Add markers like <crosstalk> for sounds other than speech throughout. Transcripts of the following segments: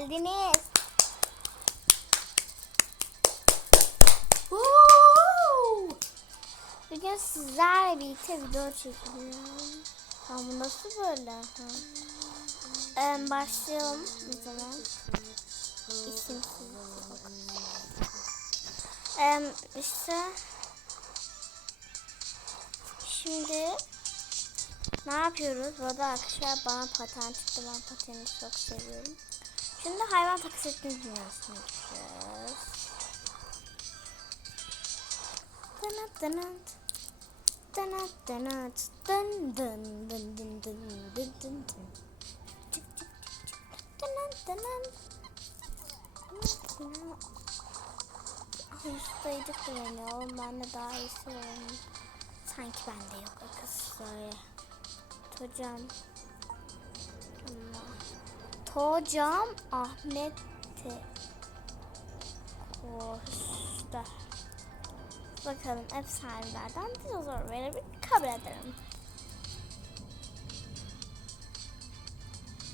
geldiniz. Bugün sizlerle birlikte video çekiyorum. Ha bu nasıl böyle? Ha. Ee, başlayalım o zaman. İsimsiz. Ee, işte şimdi ne yapıyoruz? Bu arada arkadaşlar bana paten çıktı. Ben pateni çok seviyorum. Şimdi hayvan taksitli dünyasına gideceğiz. Dınat dınat. Dınat dınat. Dın dın dın dın dın dın dın dın. Çık çık çık çık. Dınat dınat. Ah oğlum ben de daha iyisi var. Sanki bende yok akıllı. Hocam. Hocam Ahmet Kosta. Bakalım efsanelerden dinozor verebilir kabul ederim.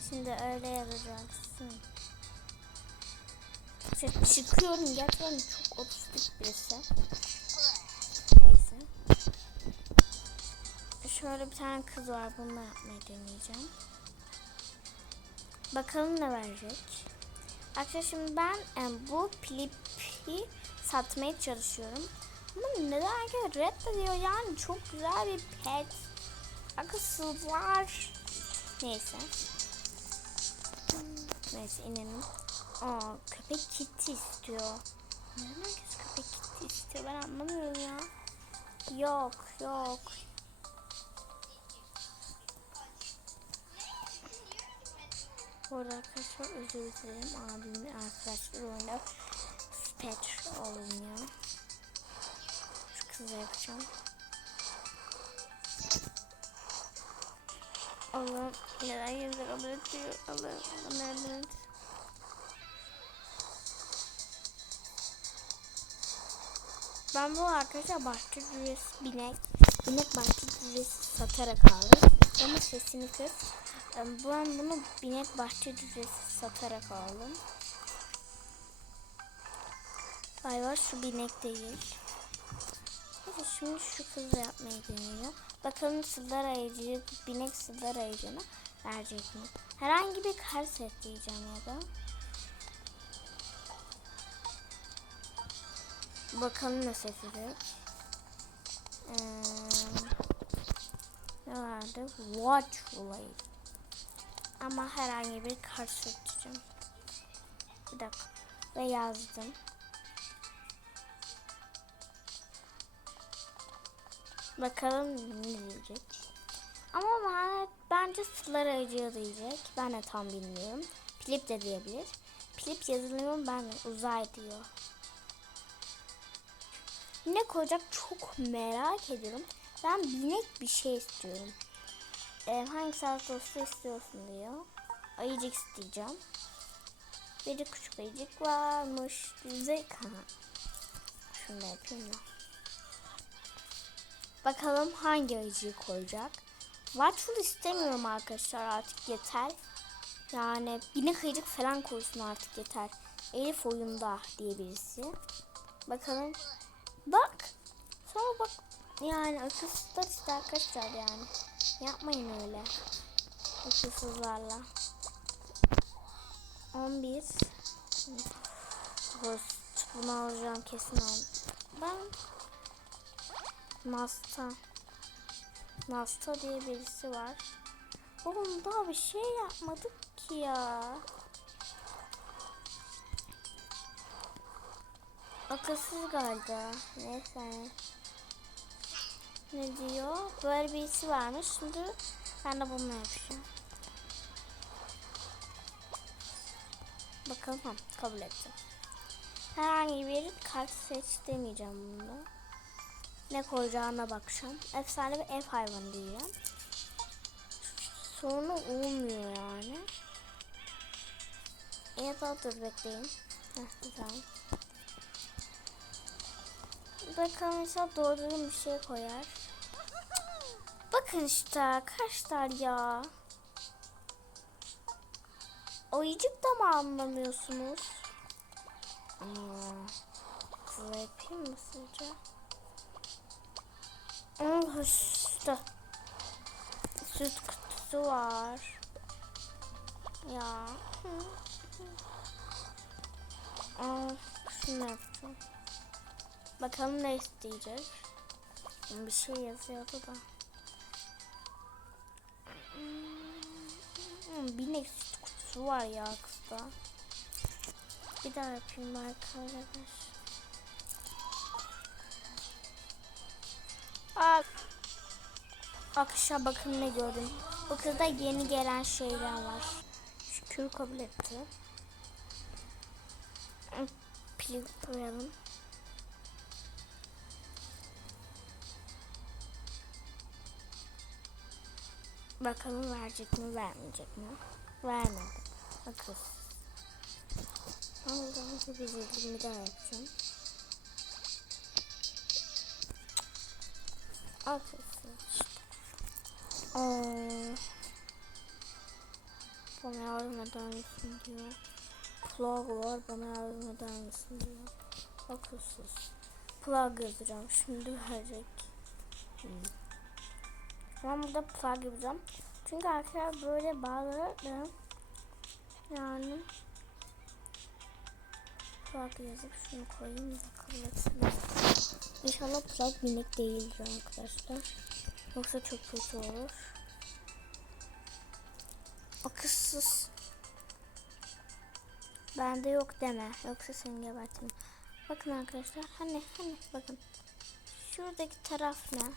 Şimdi öyle yazacaksın. İşte çıkıyorum gerçekten çok otistik birisi. Neyse. Şöyle bir tane kız var. Bununla yapmayı deneyeceğim. Bakalım ne verecek. Arkadaşlar şimdi ben e, bu plipi satmaya çalışıyorum. Ama neden ki reddediyor yani çok güzel bir pet. Akılsızlar. Neyse. Neyse inelim. Aa köpek kitti istiyor. Neden herkes köpek kitti istiyor ben anlamıyorum ya. Yok yok Bu arada arkadaşlar özür dilerim. Abimin arkadaşları oyunda Spectre oynuyor. Şu kıza yapacağım. Allah'ım neden yüzler kabul ediyor? Allah'ım bana yardım et. Ben bu arkadaşlar bahçe cüresi binek, binek bahçe cüresi satarak aldım. Ama sesini kız. Ben bunu binek bahçe cücesi satarak aldım. Galiba şu binek değil. Neyse şimdi şu kızla yapmayı deneyeceğim. Bakalım sıllar ayıcıyı, binek sıllar ayıcını verecek mi? Herhangi bir kar set diyeceğim ya da. Bakalım ne seçecek. Ee, ne vardı? Watchful Aid. Ama herhangi bir kart seçeceğim. Bir dakika. Ve yazdım. Bakalım ne diyecek. Ama ben, bence sular arayıcıya diyecek. Ben de tam bilmiyorum. Plip de diyebilir. Plip yazılımı ben uzay diyor. Ne koyacak çok merak ediyorum. Ben binek bir şey istiyorum e, hangi saat dostu istiyorsun diyor. Ayıcık isteyeceğim. Bir de küçük ayıcık varmış. Zeka. Şunu da yapayım da. Bakalım hangi ayıcığı koyacak. Watchful istemiyorum arkadaşlar artık yeter. Yani binek ayıcık falan koysun artık yeter. Elif oyunda diye birisi. Bakalım. Bak. Sonra bak. Yani akılsızlar işte arkadaşlar yani. Yapmayın öyle. Akılsızlarla. 11 Host. Bunu alacağım kesin al. Ben Nasta Nasta diye birisi var. Oğlum daha bir şey yapmadık ki ya. Akılsız galiba. Neyse. Ne diyor? Böyle birisi varmış. Şimdi ben de bunu yapacağım. Bakalım ha, kabul ettim. Herhangi bir kart seç demeyeceğim bunda. Ne koyacağına bakacağım. Efsane bir ev hayvanı diyeceğim. Sonra olmuyor yani. Evet dur bekleyin. Heh, güzel. Bakalım mesela doğru bir şey koyar. Bakın işte arkadaşlar ya. Ayıcık da mı anlamıyorsunuz? Hmm. Yapayım mı sizce? Oh işte. Süt kutusu var. Ya. Hı. Aa, şunu yapacağım. Bakalım ne isteyecek. Bir şey yazıyordu da. Hmm, bir nek süt kutusu var ya kızda. Bir daha yapayım arkadaşlar. Aa, Akışa bakın ne gördüm. Bu kızda yeni gelen şeyler var. Şükür kabul etti. Pili koyalım. Bakalım verecek mi vermeyecek mi? Vermedi. Allah'ım çok üzüldüm. Bir daha yapacağım. İşte. Aa, bana yardım eder misin diyor. Plug var bana yardım eder misin diyor. Akılsız. Plug yazacağım. Şimdi verecek. Hmm. Ben burada plug yapacağım. Çünkü arkadaşlar böyle bağlarım. Yani plug yazıp şunu koyayım da kabul etsin. İnşallah plug minik değildir arkadaşlar. Yoksa çok kötü olur. Akılsız. Bende yok deme. Yoksa seni gebertirim. Bakın arkadaşlar. Hani hani bakın. Şuradaki taraf ne?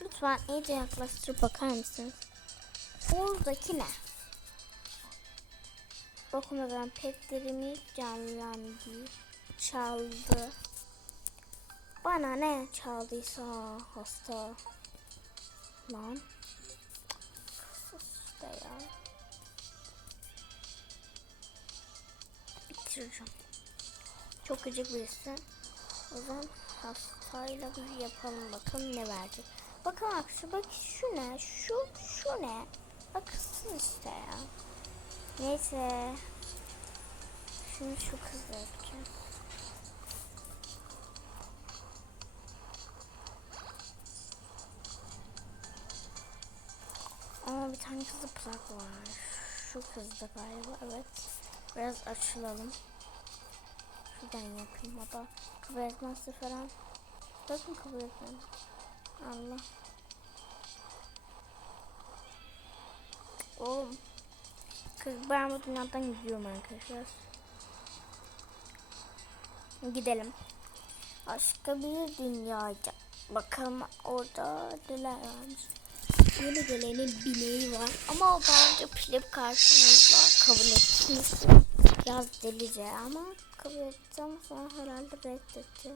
Lütfen iyice yaklaştırıp bakar mısınız? Oradaki ne? Okumadan petlerimi canlandı. Çaldı. Bana ne çaldıysa hasta. Lan. İşte ya. Bitireceğim. Çok gıcık birisi. O zaman hastayla bir yapalım bakalım ne verecek. Bakın arkadaşlar bak şu ne? Şu şu ne? Bakın işte ya. Neyse. Şimdi şu kızla yapacağım. Ama bir tane kızda plak var. Şu kızda galiba evet. Biraz açılalım. Şuradan yapayım o da kabul etmezse falan. Bakın kabul etmem. Allah. Oğlum. Kız ben bu dünyadan gidiyorum arkadaşlar. Gidelim. Başka bir dünyaya. Bakalım orada neler varmış. Yeni gelenin bineği var. Ama o bence Philip karşımızda kabul etmiş. Biraz delice ama kabul ama sonra herhalde reddetti.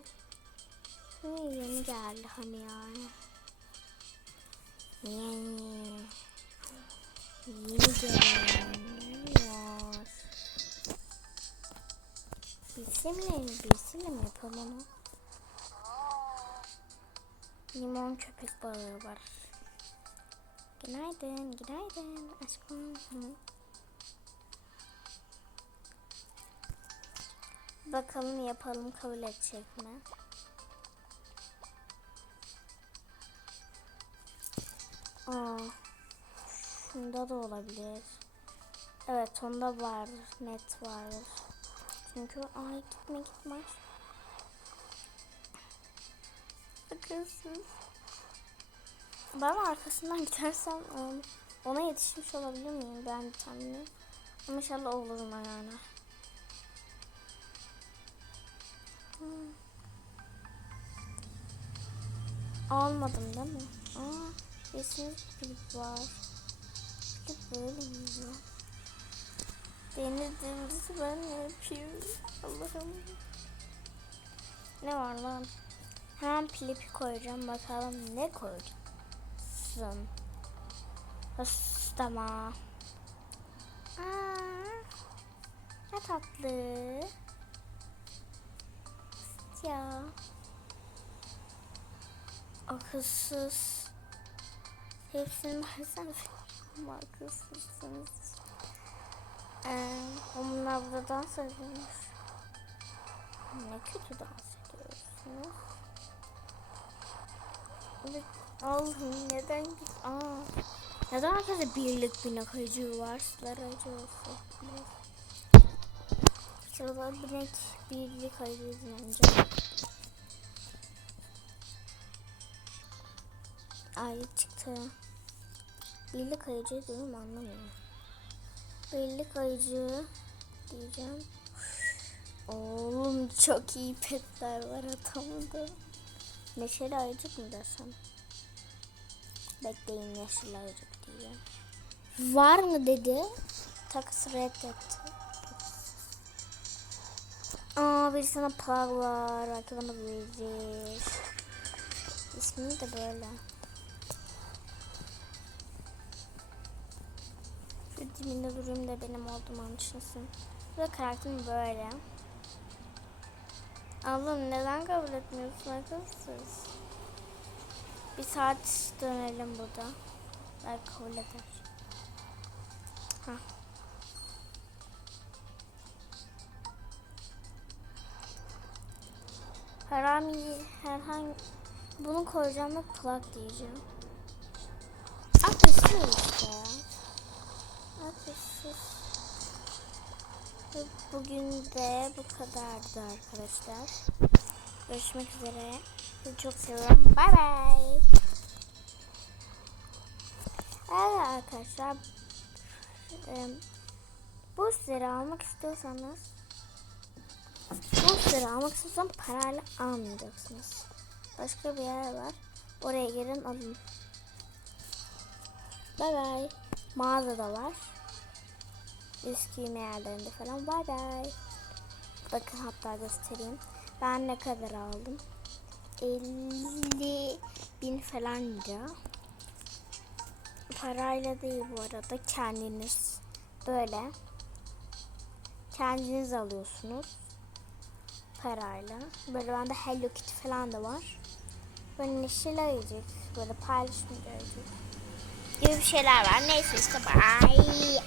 Yeni, yeni geldi hani yani. Yeni. Yeni gelen var. Bilsimle, bilsimle mi yapalım onu? Limon köpek balığı var. Günaydın, günaydın aşkım. Bakalım yapalım kabul edecek mi? Aa, şunda da olabilir. Evet onda var, net vardır. Çünkü ay gitme gitme. Bakıyorsunuz. Ben arkasından <laughs> gidersem ona yetişmiş olabilir miyim ben tahminim. Ama inşallah olurum yani. Hmm. Almadım değil mi? Aa, resmi klip var. Klip böyle mi ya? Ben ne yapıyorum? Allah'ım. Ne var lan? Hemen klipi koyacağım. Bakalım ne koyacağım olsun. Hastama. Aa, ne tatlı. Ya. Akılsız. Hepsini versene. Ama akılsızsınız. Ee, onlar burada dans ediyormuş. Ne kötü dans ediyorsunuz. Allah'ım neden Aa, neden arkadaşlar birlik bir nakayıcı var? Sizler acı olsun. Sırada binek birlik ayıcı dinleneceğim. Ay çıktı. Birlik ayıcı diyorum anlamıyorum. Birlik ayıcı diyeceğim. Oğlum çok iyi petler var atamadım. Neşeli ayıcık mı desem? Bekleyin neşeli ayıcık diyeceğim. Var mı dedi. Takısı reddetti. Aa bir sana plug var. Verir. İsmi de böyle. Şu dibinde durayım da benim olduğumu anlaşılsın. Ve karakterim böyle. Allah'ım neden kabul etmiyorsun arkadaşlar? Bir saat dönelim burada. Belki kabul eder. Hah. Harami herhangi bunu koyacağım ve plak diyeceğim. Akışsız işte. Ve Bugün de bu kadardı arkadaşlar. Görüşmek üzere. Sizi çok seviyorum. Bay bay. Evet arkadaşlar. Bu sizleri almak istiyorsanız bu sizleri almak istiyorsan parayla almayacaksınız. Başka bir yer var. Oraya girin alın. Bay bay. Mağazada var. Üst giyme yerlerinde falan. Bay bay. Bakın hatta göstereyim. Ben ne kadar aldım? 50 bin falanca. Parayla değil bu arada. Kendiniz böyle kendiniz alıyorsunuz parayla. Böyle bende Hello Kitty falan da var. Böyle neşeli ayıcık, böyle paylaşımcı ayıcık gibi bir şeyler var. Neyse işte bye.